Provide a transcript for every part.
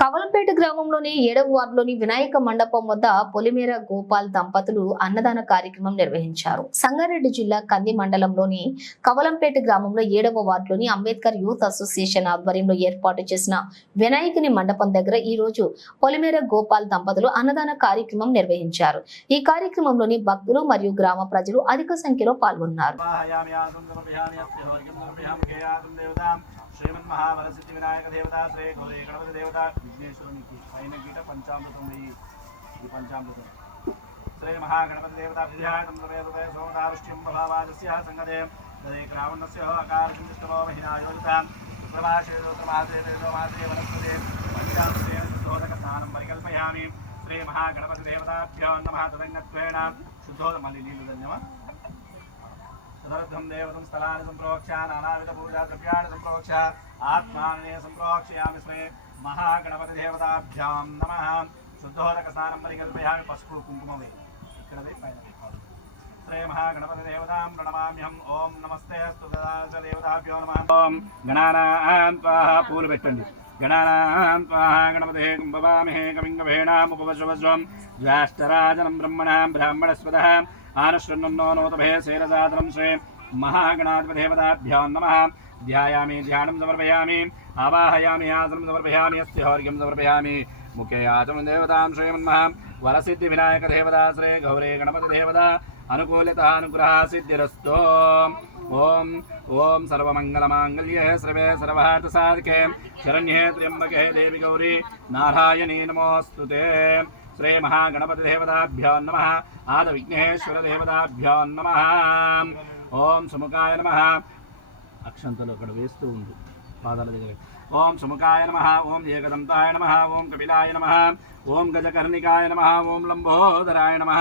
కవలంపేట గ్రామంలోని 7వ వార్డులోని వినాయక మండపం వద్ద పొలిమేర గోపాల్ దంపతులు అన్నదాన కార్యక్రమం నిర్వహించారు. సంగారెడ్డి జిల్లా కంది మండలంలోని కవలంపేట గ్రామంలో 7వ వార్డులోని అంబేద్కర్ యూత్ అసోసియేషన్ ఆధ్వర్యంలో ఏర్పాటు చేసిన వినాయకుని మండపం దగ్గర ఈ రోజు పొలిమేర గోపాల్ దంపతులు అన్నదాన కార్యక్రమం నిర్వహించారు. ఈ కార్యక్రమంలోని భక్తులు మరియు గ్రామ ప్రజలు అధిక సంఖ్యలో పాల్గొన్నారు. श्रीमन् महावरसिद्धि विनायक देवता श्री गौरी गणपति देवता विघ्नेश्वरुनि की पैन गीत पंचामृतम ఈ పంచామృతం శ్రీ మహాగణపతి దేవతా విద్యాయతం సవేదతే సోమదారుష్ట్యం భవావాజస్య సంగదే తదే క్రావణస్య అకారచిందిష్టమో మహినాయోజితాం సుప్రభాషే దోతమాసే దేవమాసే వనస్పతే పంచామృతే శుద్ధోదక స్నానం పరికల్పయామి శ్రీ మహాగణపతి దేవతాభ్యో నమః తదంగత్వేన శుద్ధోదక మళ్ళీ నీళ్ళు ధన్యమా तदर्थं देवतं स्थलानि संप्रोक्ष्य नानाविध पूजा द्रव्याणि संप्रोक्ष्य आत्माने संप्रोक्ष्यामि स्मे महागणपति देवताभ्यां नमः शुद्धोदक स्नानं परिकल्पयामि पशुपु कुंकुमवे इक्कडे पैन श्री महागणपति देवतां प्रणमाम्यहम् ओम नमस्ते अस्तु तदाच देवताभ्यो नमः ओम गणानां त्वाहा पूल पेट्टंడి गणानां त्वाहा गणपते कुंभवामहे कविंगभेणामुपवशवस्वं ज्येष्ठराजनं ब्रह्मणां ब्राह्मणस्पदः आनश्रन्नो नोतभे सेरसादनं श्री महागणाधिपदेवताभ्यो नमः ध्यायामि ध्यानं समर्पयामि आवाहयामि आसनं समर्पयामि अस्त्यहर्घ्यं समर्पयामि मुखे आचमनं देवतां श्रीमन्मः वरसिद्धि विनायक देवता श्री गौरी गणपति देवता अनुकूलतः अनुग्रह सिद्धिरस्तु ओम ओम सर्वमंगलमांगल्ये सर्वे सर्वार्थसाधके शरण्ये त्र्यंबके देवी गौरी नारायणी नमोस्तुते श्री महागणपति देवताभ्यो नमः आद विघ्नेश्वर देवताभ्यो नमः ओम सुमुखाय नमः अक्षंतलो अక్కడ వేస్తూ ఉంది పాదాల దగ్గర ओम सुमुखाय नमः ओम एकदंताय नमः ओम कपिलाय नमः ओम गजकर्णिकाय नमः ओम लंबोदराय नमः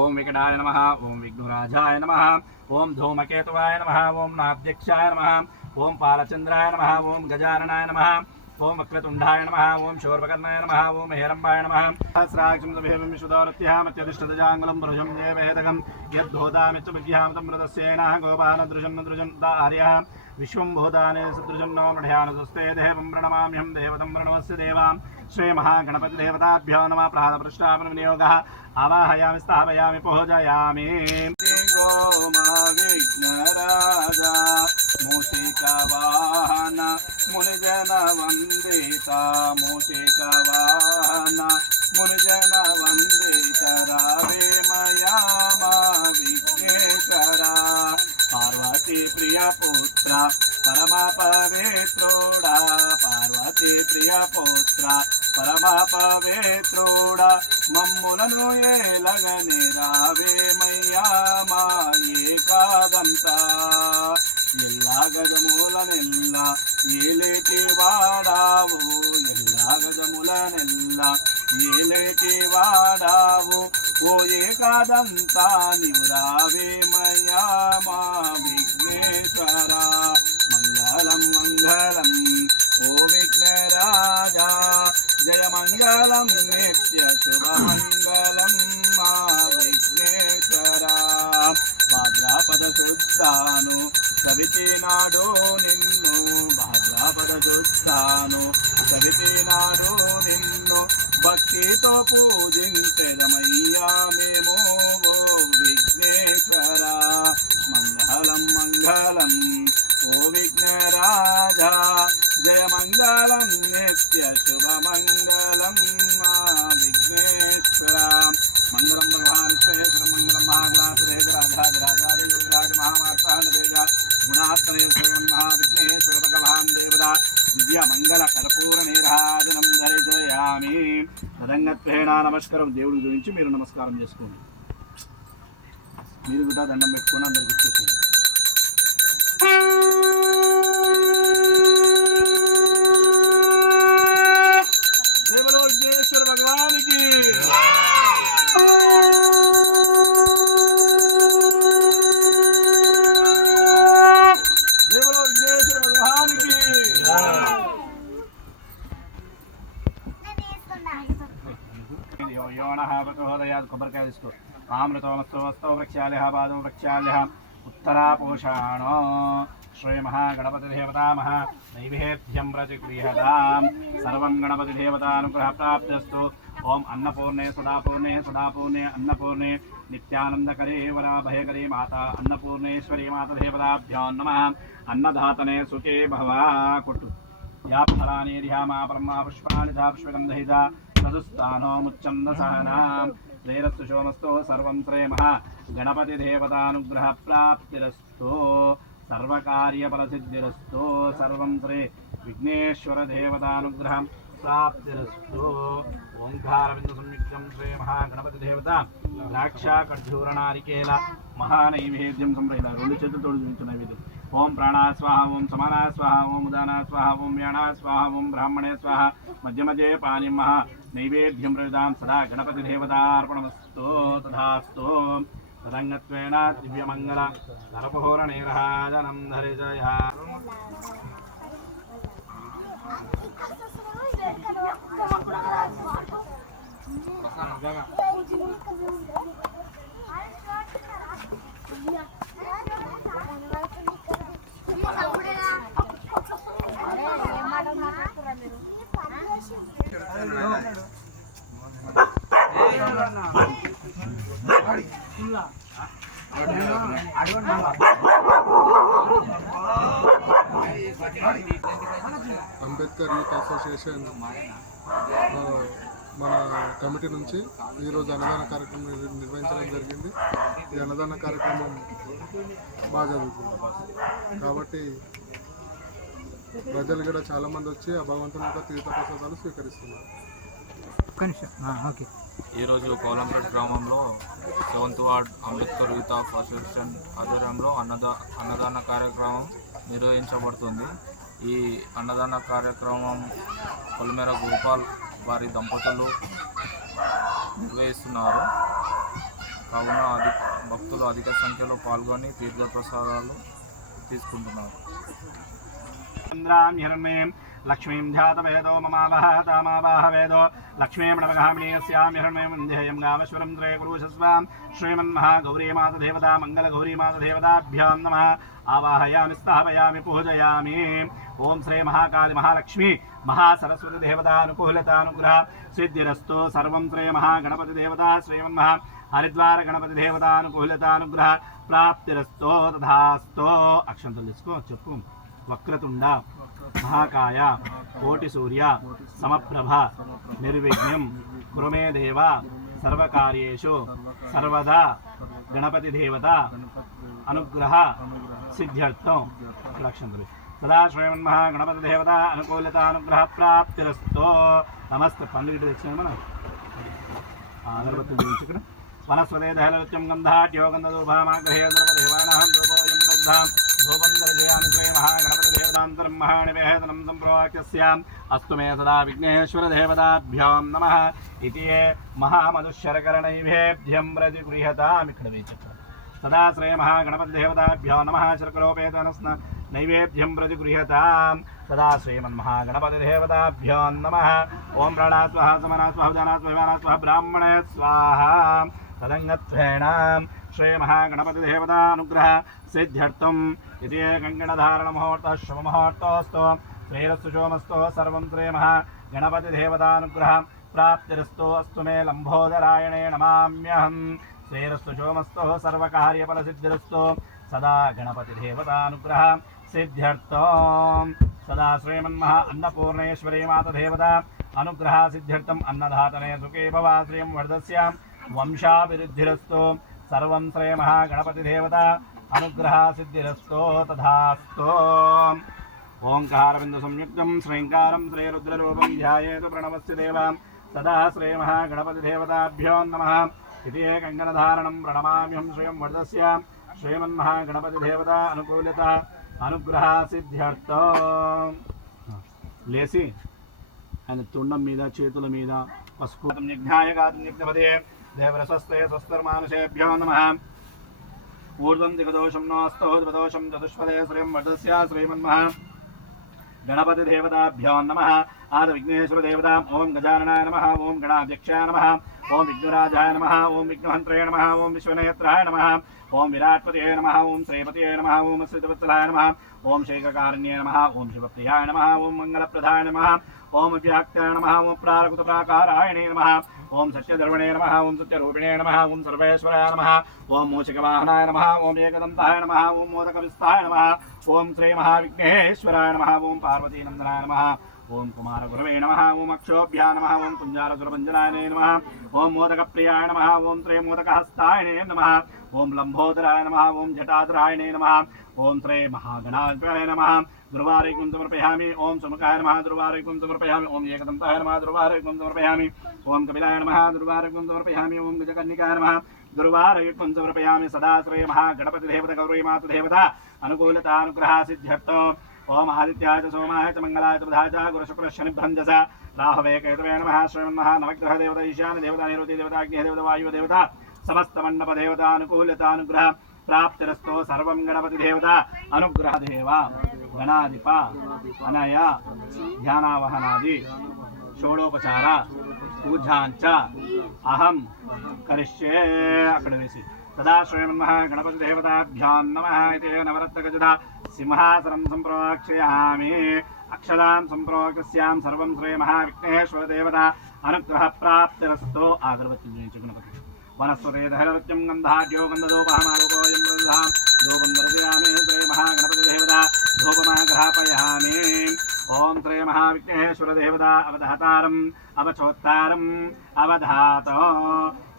ओम विकटाय नमः ओम विघ्नराजाय नमः ओम धूमकेतुवाय नमः ओम नाभ्यक्षाय नमः ओम पालचंद्राय नमः ओम गजाननाय नमः ओम वक्रतुंडाय नमः ओम शोर्पकर्णाय नमः ओम हेरंबाय नमः सहस्राक्षं सभेवं विशुद्धवृत्त्यामत्यदिष्टदजाङ्गलं भृजं देवहेतकं यद्धोतामिच्छुभिज्ञां तमृतस्येनः गोपालदृशं दृशं दार्यः विश्वं भूताने सदृशं नमो मढ्यानसस्ते देवं प्रणमाम्यहं देवतं प्रणवस्य देवां श्री महागणपति देवताभ्यो नमः प्रसादप्रष्टापनविनियोगः आवाहयामि स्थापयामि पूजयामि विघ्नराजा मूषिकवाहन मुनिजन वंदिता मूषिकवाहन मुनिजन वंदित रावे मया मा विघ्नेश्वरा पार्वती प्रिय पुत्र परम पवित्रोड़ा पार्वती प्रिय पुत्र परम पवित्रोड़ा मम्मुలను ఏలగని రావే మయ్యా మా ఏకాదంతా ఎల్లా గజములనెల్ల ఏలేటి వాడావు ఎల్లా గజములనెల్ల ఏలేటి వాడావు ఓ ఏకాదంతా నీవు రావే మయ్యా మా విఘ్నేశ్వర మంగళం మంగళం ఓ విఘ్నరాజా జయ మంగళం నిత్య శుభ మంగళం మా విఘ్నేశ్వర భాద్రపద శుద్ధాను సవితి నాడు నిన్ను భాద్రపద శుద్ధాను సవితి నాడు నిన్ను భక్తితో పూజించెదమయ్యా మేము ఓ విఘ్నేశ్వర మంగళం మంగళం ఓ విఘ్నరాజా జయ మంగళం నిత్య శుభ మంగళం మా విఘ్నేశ్వర మంగళం భగవాన్ శ్రేయశ్వర మంగళం మహాగ్రాసదేవ రాజాధిరాజాది గురురాజ మహామార్తాండదేవ గుణాత్మనే శ్రీమన్ మహావిఘ్నేశ్వర భగవాన్ దేవత దివ్య మంగళ కర్పూర నీరాజనం ధరిజయామి తదంగత్వేణ నమస్కారం దేవుడి గురించి మీరు నమస్కారం చేసుకోండి మీరు కూడా దండం పెట్టుకొని అందరికి ఇచ్చేసేయండి विघ्नेश्वर भगवान की विघ्नेश्वर भगवान की यो नः प्रचोदयात् కొబ్బరికాయ తీసుకో आमृतोमस्तु वस्तु वृक्षालयः पादो वृक्षालयः उत्तरापोषाणो श्रीमहागणपतिदेवता नैवेद्यं प्रतिगृह्यतां सर्वं गणपतिदेवतानुग्रहप्राप्तिरस्तु। ओम अन्नपूर्णे सदापूर्णे सदापूर्णे अन्नपूर्णे नित्यानंदकरे वराभयकरे माता अन्नपूर्णेश्वरी मातदेवताभ्यो नमः। अन्नदातने सुखे भवा कुटु या फलानि ध्यामा ब्रह्मा पुष्पाणि धा पुष्पगन्धहिता तदुस्तानो मुच्चन्दसहनां श्रीरस्तु सोमस्तो सर्वं श्रेमः गणपतिदेवतानुग्रहप्राप्तिरस्तु सर्वकार्यफलसिद्धिरस्तु सर्वं श्री विघ्नेश्वरदेवतानुग्रहं प्राप्तिरस्तु। ओंकारबिंदु संयुक्तं श्री महागणपतिदेवता द्राक्षा खर्जूरनारिकेल महानैवेद्यं संप्रहित రెండు చేతులతో చూపించు నైవేద్యం। ओम प्राणा स्वाहा ओम समाना स्वाहा ओम उदाना स्वाहा ओम व्याणा स्वाहा ओम ब्राह्मणे स्वाहा मध्य मध्ये पानीं महा नैवेद्यं प्रविदां सदा गणपतिदेवतार्पणमस्तु तथास्तु। तदङ्गत्वेन दिव्यमङ्गल नरपहोरणैर्हाजनं धरिजय। అంబేద్కర్ యూత్ అసోసియేషన్ మన కమిటీ నుంచి ఈరోజు అన్నదాన కార్యక్రమం నిర్వహించడం జరిగింది। ఈ అన్నదాన కార్యక్రమం బాగా జరుగుతుంది కాబట్టి ప్రజలు కూడా చాలామంది వచ్చి ఆ భగవంతుని యొక్క తీర్థప్రసాదాలు స్వీకరిస్తున్నారు। ఈరోజు కౌలంపేట గ్రామంలో 7th ward Ambedkar youth of association ఆధ్వర్యంలో అన్నదాన కార్యక్రమం నిర్వహించబడుతుంది। ఈ అన్నదాన కార్యక్రమం పొలిమేర గోపాల్ వారి దంపతులు నిర్వహిస్తున్నారు కావున భక్తులు అధిక సంఖ్యలో పాల్గొని తీర్థప్రసాదాలు తీసుకుంటున్నారు। लक्ष्मीं ध्यातवेदो ममावह तामावाह वेदो लक्ष्मीं नवगामिनीयस्यां हिरण्मयं ध्येयं गामश्वरं त्रय कुरुषस्वां श्रीमन्महागौरी मातदेवता मङ्गलगौरी मातदेवताभ्यां नमः। आवाहयामि स्थापयामि पूजयामि। ओम श्री महाकाली महालक्ष्मी महासरस्वती देवतानुकूलतानुग्रह सिद्धिरस्तु सर्वं श्री महागणपतिदेवता श्रीमन्महा हरिद्वार गणपतिदेवतानुकूलतानुग्रह प्राप्तिरस्तु तथास्तु। अक्षंतలు తీసుకో చెప్పు। वक्रतुंड महाकाय कोटि सूर्य समप्रभ निर्विघ्नं कुरु मे देव सर्वकार्येषु सर्वदा गणपति देवता अनुग्रह सिद्ध्यर्थं लक्ष्यं सदा श्रीमन्महा गणपति देवता अनुकूलता अनुग्रह प्राप्तिरस्तु। नमस्ते पंडित दक्षिण अगरबत्ती ఇక్కడ वनस्पते दहलत्यं गन्धाढ्यो गन्धदूर्भामाग्रहे सर्वदेवानां धूपोऽयं प्रदधां धूपं दर्शयामि श्री महागणपतिदेवतान्तरं महानिवेदनं सम्प्रोवाक्यस्याम् अस्तु मे सदा विघ्नेश्वरदेवताभ्यां नमः इति ये महामधुशर्करनैवेद्यं प्रतिगृह्यतामि सदा श्री महागणपतिदेवताभ्यो नमः। शर्करोपेतनस्न नैवेद्यं प्रतिगृह्यतां सदा श्रीमन्महागणपतिदेवताभ्यो नमः। ओम प्राणा स्वाहा समना स्वाहा उदाना स्वाहा स्वाहा ब्राह्मणे स्वाहा। तदङ्गत्वेन श्री महागणपतिदेवतानुग्रह सिद्ध्यर्थम् इति कङ्कणधारणमुहूर्तः शुभमुहूर्तोऽस्तु। श्रीरस्तु सोमस्तु सर्वं श्री महागणपतिदेवतानुग्रह प्राप्तिरस्तु। अस्तु मे लम्बोदरायणे नमाम्यहम्। श्रीरस्तु सोमस्तु सर्वकार्यफलसिद्धिरस्तु सदा गणपतिदेवतानुग्रह सिद्ध्यर्थं सदा श्रीमन्महा अन्नपूर्णेश्वरी मातदेवता अनुग्रह सिद्ध्यर्थम् अन्नदातने सुखे भवा श्रियं वर्धस्यां वंशाभिवृद्धिरस्तु सर्वं श्री महागणपतिदेवता अनुग्रह सिद्धिरस्तु तथास्तु। ओंकारबिंदु संयुक्तं श्रींकारं श्रीरुद्ररूपं ध्यायेतु प्रणवस्य देवां सदा श्री महागणपतिदेवताभ्यो नमः इति कङ्कणधारणं प्रणमाम्यहं श्रियं वर्धस्यां श्रीमन्महागणपतिदेवता अनुकूलता अनुग्रह सिद्ध्यर्थं लेसी ఆయన తొండం మీద చేతుల మీద పసుపు యజ్ఞాయ గాతుం యజ్ఞపదే దేవరసస్తే స్వస్తర్మానుషేభ్యో నమః। ఊర్ధ్వం దిగదోషం నాస్తో ద్వదోషం చతుష్పదే శ్రీం వర్ధస్య శ్రీమన్మహ गणपति देवताभ्यो नमः आद विघ्नेश्वर देवता ओम गजाननाय नमः ओम गणाध्यक्षाय नमः ओम विघ्नराजाय नमः ओम विघ्नहन्त्रे नमः ओम विश्वनेत्राय नमः ओम विराट्पतये नमः ओम श्रीपतये नमः ओम श्रीवत्सलाय नमः ओम शेखकारिण्ये नमः ओम शिवप्रियाय नमः ओम मंगलप्रदाय नमः ओम व्याक्ताय नमः ओम प्रारकुतप्राकारायणे नमः ओम सत्यधर्मणे नमः ओम सत्यरूपिणे नमः ओम सर्वेश्वराय नमः ओम मूषिकवाहनाय नमः ओम एकदन्ताय नमः ओम मोदकविस्ताय नमः ओम श्री महाविघ्नेश्वराय नमः ओम पार्वतीनन्दनाय नमः ओम कुमारगुरवे नमः ओम अक्षोभ्याय नमः ओम कुञ्जारसुरभञ्जनाय नमः ओम मोदकप्रियाय नमः ओम श्री मोदकहस्ताय नमः ओम लंबोदराय नमः ओम जटाधराय नमः ओम श्री महागणाधिपाय नमः दुर्वारेकं समर्पयामि ओम सुमुखाय नमः दुर्वारेकं समर्पयामि ओम एकदन्ताय नमः दुर्वारेकं समर्पयामि ओम कपिलाय नमः दुर्वारेकं समर्पयामि ओम गजकर्णिकाय नमः दुर्वारेकं समर्पयामि सदा श्री महागणपति देवता गौरी मातु देवता अनुकूलता अनुग्रह सिद्ध्यर्थो ओम आदित्याय च सोमाय च मंगलाय च बुधाय च गुरुशुक्र शनिभ्रञ्जसा राहवे केतवे नमः श्रीमन्मः नवग्रह देवता ईशान देवता निरुति देवता अग्नि देवता वायु देवता समस्त मंडप देवता अनुकूलता अनुग्रह प्राप्तिरस्तो सर्वं गणपति देवता अनुग्रह देवा गणाधिप अनय ध्यानावहनादि षोडोपचार पूजांच अहं करिष्ये अकडवेसि तदा श्रीमन्मः गणपति देवताभ्यां नमः इति नवरत्नगजदा सिंहासनं सम्प्रोक्षयामि अक्षदां सम्प्रोक्षस्यां सर्वं श्री महाविघ्नेश्वर देवता अनुग्रह प्राप्तिरस्तो आगर्वत्ति गणपति वनस्पते धैर्यवत्यं गन्धाढ्यो गन्धदोपहमारूपोऽयं गन्धां धूपं दर्शयामि श्री महागणपति देवता धूपमाग्रापयामि ओम श्री महाविघ्नेश्वर देवता अवधातारम् अवचोत्तारम् अवधात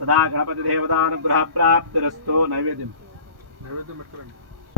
सदा गणपति देवता अनुग्रह प्राप्तिरस्तु नैवेद्यं పెట్టుకోండి